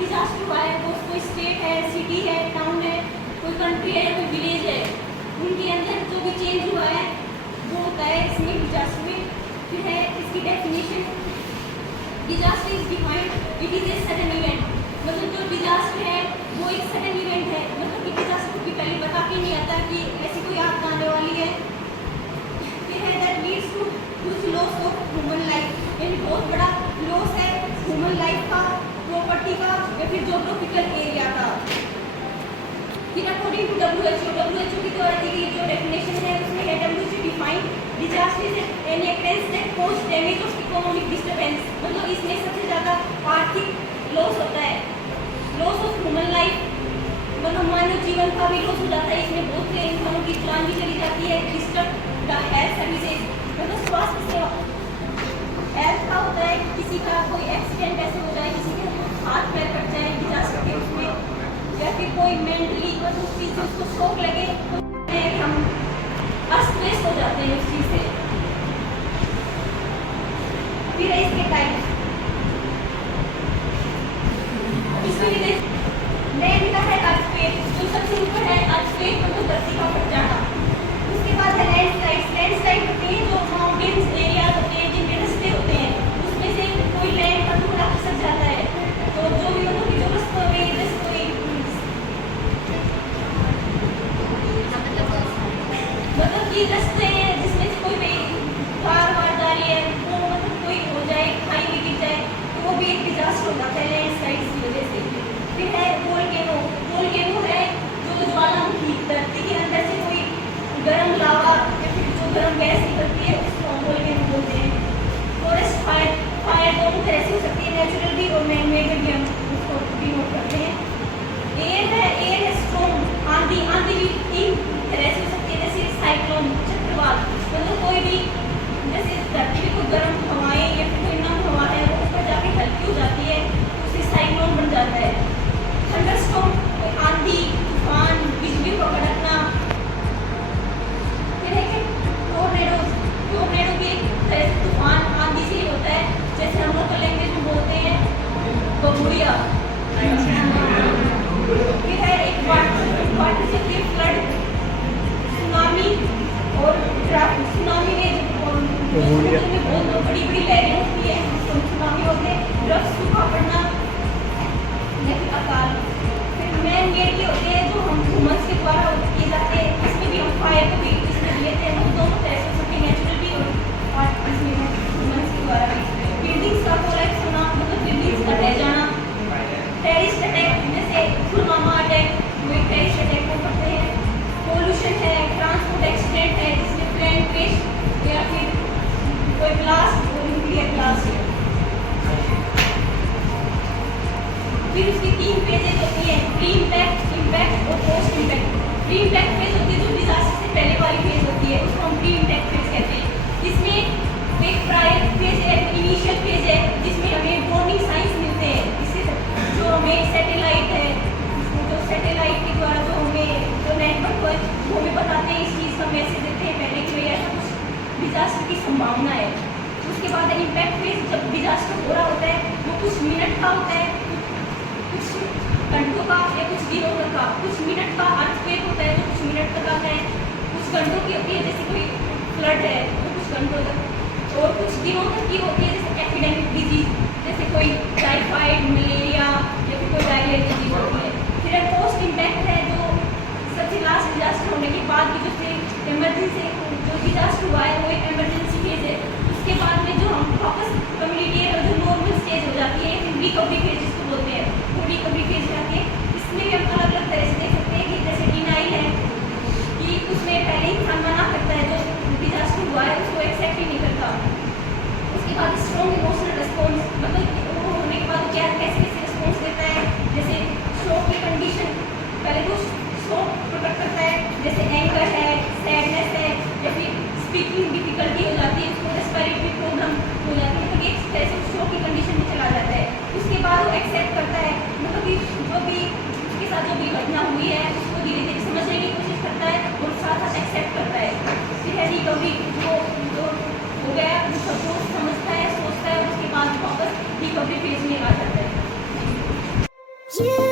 Disaster हुआ है, वो कोई स्टेट है, सिटी है, टाउन है, कोई कंट्री है, कोई विलेज है, उनके अंदर जो भी चेंज हुआ है वो होता है इसमें डिजास्टर में। फिर है इसकी definition, disaster is defined it is a sudden event. मतलब जो डिजास्टर है वो एक सडन इवेंट है, मतलब कि डिजास्टर की पहले बता के नहीं आता कि ऐसी कोई आपदा आने वाली है। फिर है दैट लीड्स टू कुछ लॉस ऑफ ह्यूमन लाइफ, यानी बहुत बड़ा लॉस है ह्यूमन लाइफ का, प्रॉपर्टी का या फिर जोग्राफिकल एरिया का। फिर अकॉर्डिंग टू WHO की द्वारा दी गई जो डेफिनेशन है उसमें है WHO define disaster is any extents that cause damage of economic disturbance. मतलब इसमें सबसे ज़्यादा आर्थिक लॉस होता है, लॉस ऑफ ह्यूमन लाइफ, मतलब मानव जीवन का भी लॉस हो जाता है। इसमें बहुत से इंसानों की जान भी चली जाती है। डिस्टर्ब द हेल्थ सर्विसेज, मतलब स्वास्थ्य सेवा, हेल्थ का होता है किसी का कोई एक्सीडेंट ऐसे हो जाए, किसी के हाथ पैर कट जाए डिजास्टर के उसमें, या फिर कोई मेंटली मतलब उस चीज़ से उसको शौक लगे तो हम अस्त व्यस्त हो जाते हैं उस चीज़ से। फिर है इसके टाइप, इसमें लैंड का है अर्थक्वेक, जो सबसे ऊपर है अर्थक्वेक, मतलब धरती का फट जाना। उसके बाद है लैंडस्लाइड होते हैं जो माउंटेन्स एरियाज होते हैं जिनके रास्ते होते हैं, उसमें से कोई लैंड का टुकड़ा खिसक जाता है तो जो भी लोगों की जो रास्तों में मतलब कि रास्ते जिसमें से कोई भी कार वार जा रही है वो मतलब कोई हो जाए, खाई में गिर जाए तो वो भी एक डिजास्टर हो जाता है लैंडस्लाइड की वजह से। फिर है वोल्केनो है जो ज्वालामुखी, धरती के अंदर से कोई गर्म लावा या फिर जो गर्म गैस निकलती है उसको हम वोल्केनो बोलते हैं। फॉरेस्ट फायर दोनों तरह से हो सकती है, नेचुरल भी और मैन मेड भी हम उसको डिनोट करते हैं। एयर है स्टॉर्म, आंधी भी तीन तरह से हो सकती है, जैसे साइक्लोन, चक्रवात, मतलब कोई भी जैसे धरती में कोई गर्म हवाएं या फिर कोई नम हवा है वो ऊपर जाके हल्की हो जाती है तो उससे साइक्लोन बन जाता है। थंडरस्टॉर्म, कोई आंधी तूफान, बिजली का कड़कना। फिर है कि टोर्नेडो भी एक तरह से तूफान आंधी से ही होता है, जैसे हम लोकल लैंग्वेज में बोलते हैं बबूरिया। फिर है एक वाटर से फ्लड, सुनामी और ड्राफ्ट। सुनामी में बहुत बड़ी लहरें होती है तो सुनामी होते हैं, ड्राफ्ट सूखा पड़ना या फिर अकाल। फिर मैन मेड के होते हैं जो हम ह्यूमन्स के द्वारा किए जाते हैं, इसमें भी हम फायर को भी इसमें लेते हैं, मतलब दोनों तरह से सकते हैं, नेचुरल भी और इसमें ह्यूमन्स के द्वारा भी। बिल्डिंग्स का कोलैप्स होना, मतलब बिल्डिंग्स का ढह जाना। टेररिस्ट अटैक, जैसे पुलवामा अटैक, वो एक टेररिस्ट अटैक को करते हैं। पोल्यूशन है, ट्रांसपोर्ट एक्सीडेंट है जिसमें प्लेन क्रैश या फिर कोई ब्लास्ट, न्यूक्लियर ब्लास्ट है। फिर उसकी 3 फेजेज होती है, प्री इम्पैक्ट, इम्पैक्ट और post impact. Pre impact phase होती है जो डिजास्टर से पहले वाली फेज होती है, उसको हम प्री इम्पैक्ट फेज कहते हैं। इसमें एक प्रायर फेज है, इनिशियल फेज है जिसमें हमें वार्निंग साइंस मिलते हैं। इससे जो हमें सैटेलाइट है, जो सैटेलाइट के द्वारा जो हमें जो नेटवर्क है वो हमें बताते हैं, इस चीज़ का मैसेज देते हैं पहले कि भाई ऐसा कुछ डिजास्टर की संभावना है। उसके बाद इम्पैक्ट फेज, जब डिजास्टर हो रहा होता है वो कुछ मिनट का होता है, कुछ घंटों का या कुछ दिनों तक का। कुछ मिनट का अर्थक्वेक होता है जो कुछ मिनट तक आता है, कुछ घंटों की होती है जैसे कोई फ्लड है वो कुछ घंटों तक, और कुछ दिनों तक की होती है जैसे एपिडेमिक डिजीज, जैसे कोई टाइफाइड, मलेरिया या फिर कोई डायरिया डिजीज होती है। फिर पोस्ट इम्पैक्ट है जो सबसे लास्ट डिजास्टर होने के बाद की जो इमरजेंसी जो डिजास्टर हुआ है वो एक इमरजेंसी फेज है। उसके बाद में जो हम वापस कम्युनिटी है जो नॉर्मल स्टेज हो जाती है, फिर रिकवरी फेज जिसको बोलते हैं, वो रिकवरी फेज में आती है। इसमें भी हम अलग अलग तरह से देख सकते हैं कि जैसे डिनाइल है कि उसमें पहले इंसान मना करता है, जो डिजास्टर हुआ है उसको एक्सेप्ट ही नहीं करता। उसके बाद स्ट्रॉन्ग इमोशनल रिस्पॉन्स, मतलब वो होने के बाद क्या कैसे रिस्पॉन्स देता है, जैसे शॉक की कंडीशन, पहले वो शॉक प्रकट करता है जैसे एंगर है, सैडनेस है या फिर स्पीकिंग डिफिकल्टी हो जाती है, उसको रेस्पिरेटरी प्रॉब्लम हो जाती है, तो एक तरह से शॉक की कंडीशन में चला जाता है। उसके बाद वो एक्सेप्ट करता है, मतलब कि जो भी उसके साथ जो भी घटना हुई है उसको धीरे धीरे समझने की कोशिश करता है और साथ साथ एक्सेप्ट करता है। फिर है रिकवरी, जो हो गया वो सबको समझता है, सोचता है, उसके बाद वापस रिकवरी फेज में आ जाता है। you